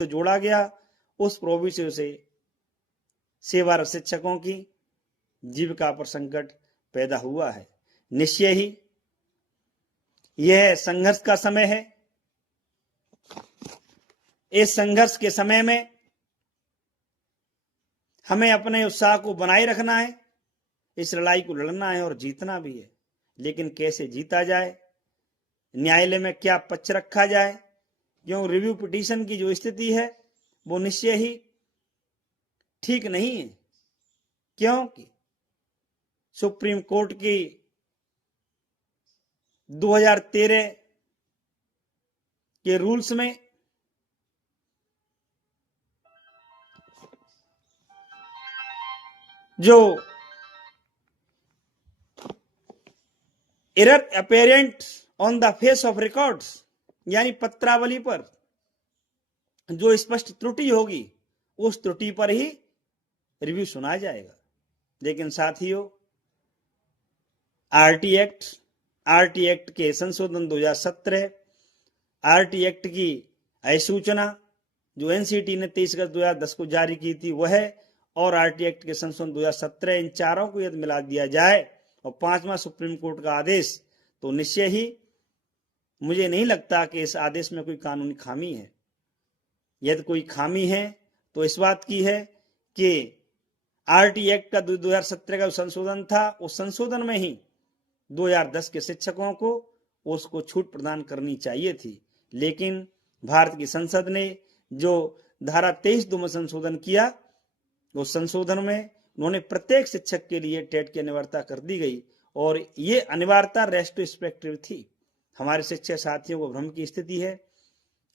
तो जोड़ा गया, उस प्रोविजन से सेवारत शिक्षकों की जीविका पर संकट पैदा हुआ है। निश्चय ही यह संघर्ष का समय है। इस संघर्ष के समय में हमें अपने उत्साह को बनाए रखना है, इस लड़ाई को लड़ना है और जीतना भी है। लेकिन कैसे जीता जाए, न्यायालय में क्या पक्ष रखा जाए, क्यों रिव्यू पिटीशन की जो स्थिति है वो निश्चय ही ठीक नहीं है, क्योंकि सुप्रीम कोर्ट की 2013 के रूल्स में जो error apparent on the face of records, यानी पत्रावली पर जो स्पष्ट त्रुटि होगी उस त्रुटि पर ही रिव्यू सुना जाएगा। लेकिन साथियों, आरटी एक्ट के संशोधन 2017, आरटी एक्ट की अधिसूचना जो एनसीटी ने 23 अगस्त 2010 को जारी की थी वह है, और आरटी एक्ट के संशोधन 2017, इन चारों को यदि मिला दिया जाए और 5वां सुप्रीम कोर्ट का आदेश, तो निश्चय ही मुझे नहीं लगता कि इस आदेश में कोई कानूनी खामी है। यदि कोई खामी है तो इस बात की है कि आरटी एक्ट का 2017 का संशोधन था, उस संशोधन में ही 2010 के शिक्षकों को उसको छूट प्रदान करनी चाहिए थी। लेकिन भारत की संसद ने जो धारा 23(2) में संशोधन किया, उस संशोधन में उन्होंने प्रत्येक शिक्षक के लिए टेट की अनिवार्यता कर दी गई, और ये अनिवार्यता रेस्ट्रिक्टिव थी। हमारे शिक्षक साथियों को भ्रम की स्थिति है,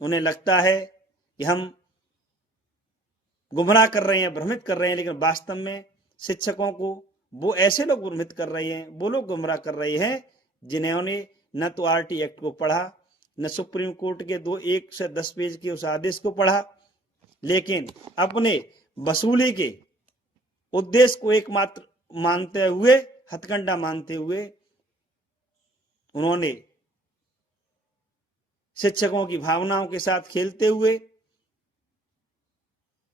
उन्हें लगता है कि हम गुमराह कर रहे हैं, भ्रमित कर रहे हैं, लेकिन वास्तव में शिक्षकों को वो ऐसे लोग भ्रमित कर रहे हैं, वो लोग गुमराह कर रहे हैं जिन्होंने न तो आरटी एक्ट को पढ़ा, न सुप्रीम कोर्ट के 1 से 10 पेज के उस आदेश को पढ़ा, लेकिन अपने वसूली के उद्देश्य को एकमात्र मानते हुए, हथकंडा मानते हुए, उन्होंने शिक्षकों की भावनाओं के साथ खेलते हुए,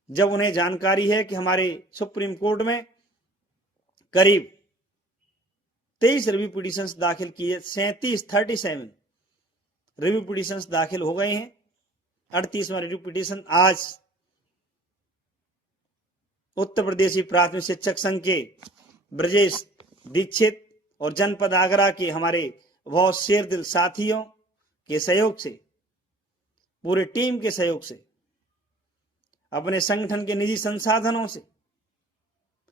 जब उन्हें जानकारी है कि हमारे सुप्रीम कोर्ट में करीब 23 रिव्यू पिटीशंस दाखिल किए, 37 रिव्यू पिटीशंस दाखिल हो गए हैं। 38वां रिव्यू पिटीशन आज उत्तर प्रदेशी प्राथमिक शिक्षक संघ के ब्रजेश दीक्षित और जनपद आगरा के हमारे बहुत शेरदिल साथियों के सहयोग से, पूरे टीम के सहयोग से, अपने संगठन के निजी संसाधनों से,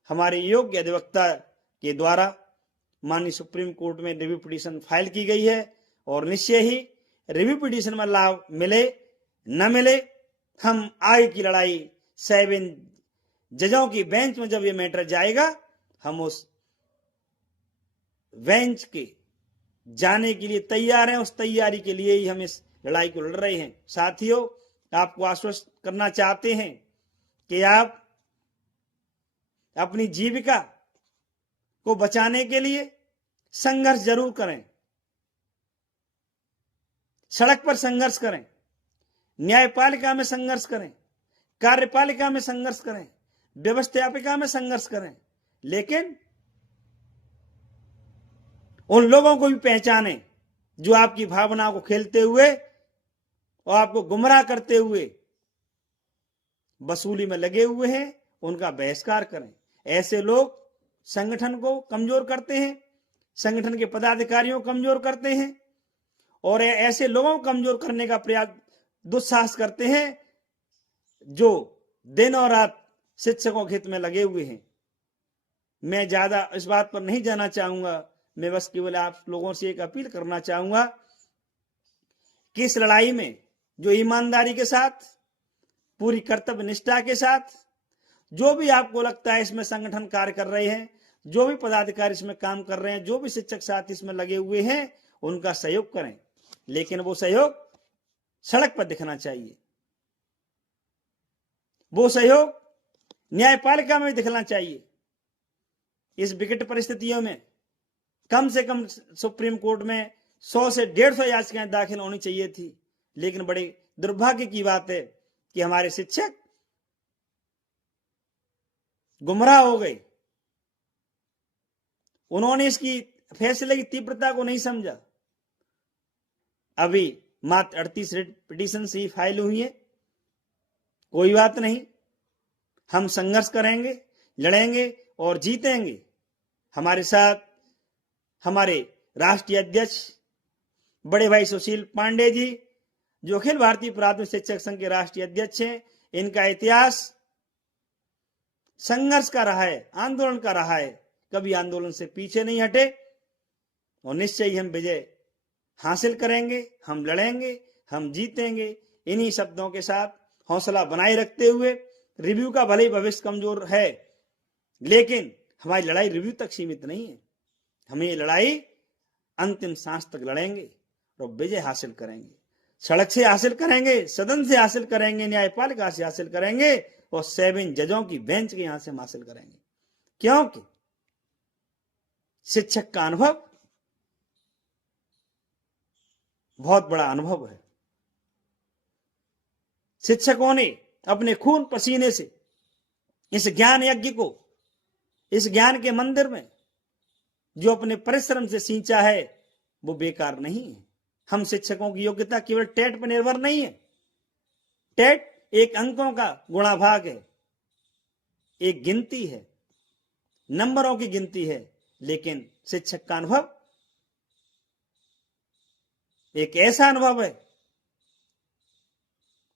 हमारे योग्य अधिवक्ता के द्वारा माननीय सुप्रीम कोर्ट में रिव्यू पिटीशन फाइल की गई है। और निश्चय ही रिव्यू पिटीशन में लाभ मिले न मिले, हम आगे की लड़ाई 7 जजों की बेंच में जब ये मैटर जाएगा, हम उस बेंच के जाने के लिए तैयार हैं। उस तैयारी के लिए ही हम इस लड़ाई को लड़ रहे हैं। साथियों, आपको आश्वस्त करना चाहते हैं कि आप अपनी जीविका को बचाने के लिए संघर्ष जरूर करें, सड़क पर संघर्ष करें, न्यायपालिका में संघर्ष करें, कार्यपालिका में संघर्ष करें, व्यवस्थापिका में संघर्ष करें, लेकिन उन लोगों को भी पहचानें जो आपकी भावनाओं को खेलते हुए और आपको गुमराह करते हुए वसूली में लगे हुए हैं, उनका बहिष्कार करें। ऐसे लोग संगठन को कमजोर करते हैं, संगठन के पदाधिकारियों को कमजोर करते हैं, और ऐसे लोगों को कमजोर करने का प्रयास दुस्साहस करते हैं जो दिन और रात शिक्षकों के हित में लगे हुए हैं। मैं ज्यादा इस बात पर नहीं जाना चाहूंगा, मैं बस केवल आप लोगों से एक अपील करना चाहूंगा कि इस लड़ाई में जो ईमानदारी के साथ, पूरी कर्तव्य निष्ठा के साथ, जो भी आपको लगता है इसमें संगठन कार्य कर रहे हैं, जो भी पदाधिकारी इसमें काम कर रहे हैं, जो भी शिक्षक साथी इसमें लगे हुए हैं, उनका सहयोग करें, लेकिन वो सहयोग सड़क पर दिखना चाहिए, वो सहयोग न्यायपालिका में दिखना चाहिए। इस विकट परिस्थितियों में कम से कम सुप्रीम कोर्ट में 100 से 150 याचिकाएं दाखिल होनी चाहिए थी, लेकिन बड़े दुर्भाग्य की बात है कि हमारे शिक्षक गुमराह हो गए। उन्होंने इसकी फैसले की तीव्रता को नहीं समझा। अभी मात्र 38 पिटीशन से ही फाइल हुई है। कोई बात नहीं, हम संघर्ष करेंगे, लड़ेंगे और जीतेंगे। हमारे साथ हमारे राष्ट्रीय अध्यक्ष बड़े भाई सुशील पांडे जी, जो अखिल भारतीय प्राथमिक शिक्षक संघ के राष्ट्रीय अध्यक्ष हैं, इनका इतिहास संघर्ष का रहा है, आंदोलन का रहा है, कभी आंदोलन से पीछे नहीं हटे और निश्चय ही हम विजय हासिल करेंगे, हम लड़ेंगे, हम जीतेंगे। इन्हीं शब्दों के साथ हौसला बनाए रखते हुए, रिव्यू का भले ही भविष्य कमजोर है, लेकिन हमारी लड़ाई रिव्यू तक सीमित नहीं है। हमें ये लड़ाई अंतिम सांस तक लड़ेंगे और विजय हासिल करेंगे। सड़क से हासिल करेंगे, सदन से हासिल करेंगे, न्यायपालिका से हासिल करेंगे और 7 जजों की बेंच के यहां से हम हासिल करेंगे। क्योंकि शिक्षक का अनुभव बहुत बड़ा अनुभव है। शिक्षकों ने अपने खून पसीने से इस ज्ञान यज्ञ को, इस ज्ञान के मंदिर में जो अपने परिश्रम से सींचा है, वो बेकार नहीं है। हम शिक्षकों की योग्यता केवल टेट पर निर्भर नहीं है। टेट एक अंकों का गुणाभाग है, एक गिनती है, नंबरों की गिनती है, लेकिन शिक्षक का अनुभव एक ऐसा अनुभव है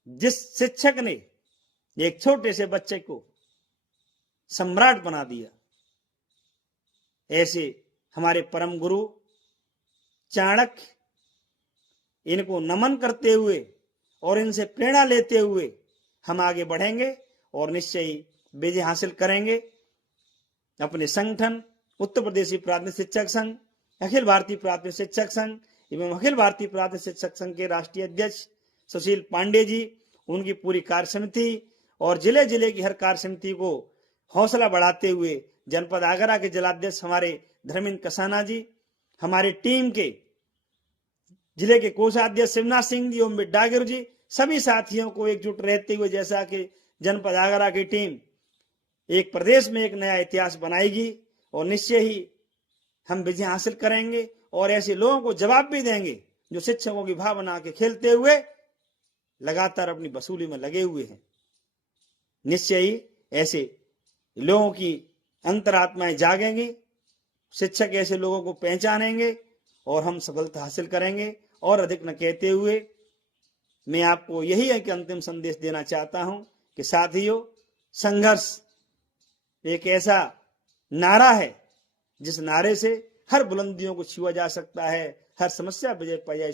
जिस शिक्षक ने एक छोटे से बच्चे को सम्राट बना दिया। ऐसे हमारे परम गुरु चाणक्य, इनको नमन करते हुए और इनसे प्रेरणा लेते हुए हम आगे बढ़ेंगे और निश्चय ही विजय हासिल करेंगे। अपने संगठन उत्तर प्रदेशी प्राथमिक शिक्षक संघ, अखिल भारतीय प्राथमिक शिक्षक संघ एवं अखिल भारतीय प्राथमिक शिक्षक संघ के राष्ट्रीय अध्यक्ष सुशील पांडे जी, उनकी पूरी कार्य समिति और जिले जिले की हर कार्य समिति को हौसला बढ़ाते हुए जनपद आगरा के जिलाध्यक्ष हमारे धर्मेंद्र कसाना जी, हमारे टीम के जिले के कोषाध्यक्ष शिवनाथ सिंह जी और डागिर जी, सभी साथियों को एकजुट रहते हुए, जैसा कि जनपद आगरा की टीम एक प्रदेश में एक नया इतिहास बनाएगी और निश्चय ही हम विजय हासिल करेंगे और ऐसे लोगों को जवाब भी देंगे जो शिक्षकों की भावना के खेलते हुए लगातार अपनी वसूली में लगे हुए हैं। निश्चय ही ऐसे लोगों की अंतरात्माएं जागेंगी, शिक्षक ऐसे लोगों को पहचानेंगे और हम सफलता हासिल करेंगे। और अधिक न कहते हुए मैं आपको यही है कि अंतिम संदेश देना चाहता हूं कि साथियों, संघर्ष एक ऐसा नारा है जिस नारे से हर बुलंदियों को छुआ जा सकता है, हर समस्या विजय पाई जा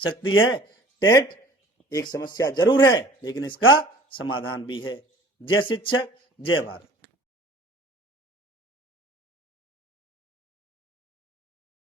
सकती है। टेट एक समस्या जरूर है, लेकिन इसका समाधान भी है। जय शिक्षक, जय भारत।